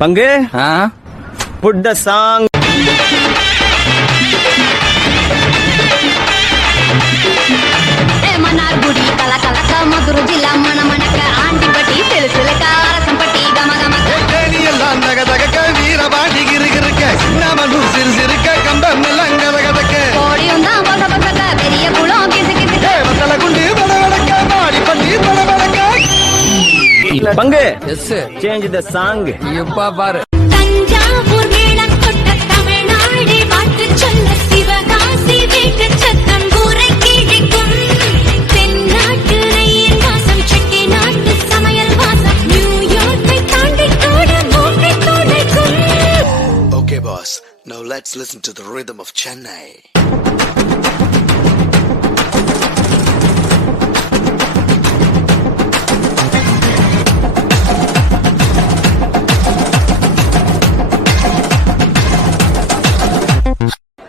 பங்கு put the song. Mannargudi కలకలక మధుర జిల్లా మన మనక ఆంటిపట్టి తెలుసులక அரசம்பட்டி கமகமக எல்லாம் தகதக வீரபாண்டி கிருகிருக்க சின்னமனூர் சிறு சிறுக்க கம்பம் எல்லாம் கதகதக்க கோடியும் தான் பச பசக்க பெரிய குளம் கிசு கிசுக்க வத்தல குண்டு படவடக்க மாடி பட்டி படவடக்க. பங்கு சேஞ்ச் த சாங். இப்ப பாரு. தஞ்சாவூர் மேளம் கொட்ட தமிழ்நாடு பாட்டு சொல்ல சிவகாசி வீட்டு சத்தம் ஊரை கிழிக்கும் தென்னாட்டு ரயில் வாசம் செட்டி நாட்டு சமையல் வாசம் நியூயார்க்கை தாண்டி கூட மூட்டை துடைக்கும். Okay, boss. Now let's listen to the rhythm of Chennai.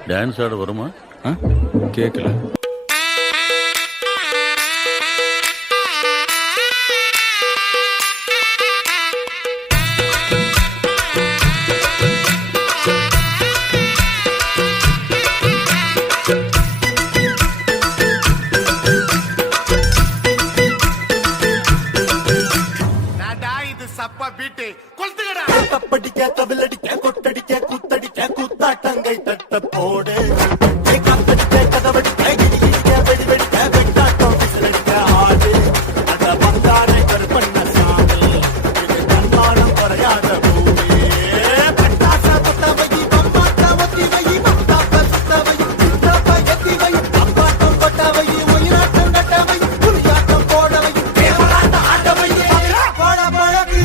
Dance ஆட வருமா? கேட்கல. இது சப்பா பீட்டு கொளுத்துக்கடா. தப்படிக்க கவிலடிக்க கொட்டடிக்க குத்தடிக்க கூத்தாட்டங்கை தட்ட போடு காத்தடிக்க கதவடிக்க இடிக்க வெடி வெடிக்க வெட்டாட்டம் விசிலடிக்க ஆடு அத வந்தாரை கருப்பண்ண சாமி இது தன்மானம் குறையாத பூமி பட்டாச குத்தவை பம்பாட்ட ஒத்தி வை பம்பாப்ப சுத்தவை சுத்தப்ப எத்தி வை அப்பாட்டம் கொட்டவை உயிராட்டம் நட்டவை புரியாட்டம் போடவை தேவராட்ட ஆட்டவை போட பழகு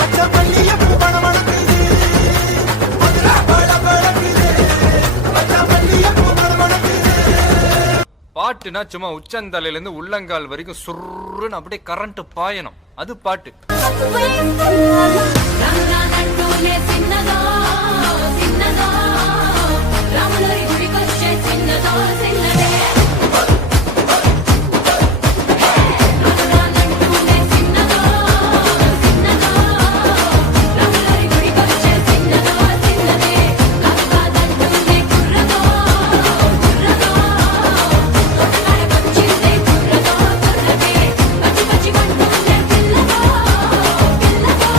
பச்சை பள்ளிய பூபண மணக்குது மதுர பழ பழகுது பச்சை பள்ளிய பூபண மணக்குது. பாட்டுனா சும்மா உச்சந்தலையில இருந்து உள்ளங்கால் வரைக்கும் சுருன்னு அப்படியே கரண்ட் பாயணும். அது பாட்டு. రంగానంటూనే చిన్నదో చిన్నదో రాములరి గుడికొచ్చే చిన్నదో చిన్నదే రంగానంటూనే చిన్నదో చిన్నదో రాములరి గుడికొచ్చే చిన్నదో చిన్నదే అక్కదంటూనే కుర్రదో కుర్రదో ఒక్కడకొచ్చిందే కుర్రదో కుర్రదే పచ్చి పచ్చి వంటూనే పిల్లదో పిల్లదో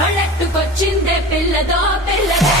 పల్లెట్టుకొచ్చిందే పిల్లదో పిల్లదే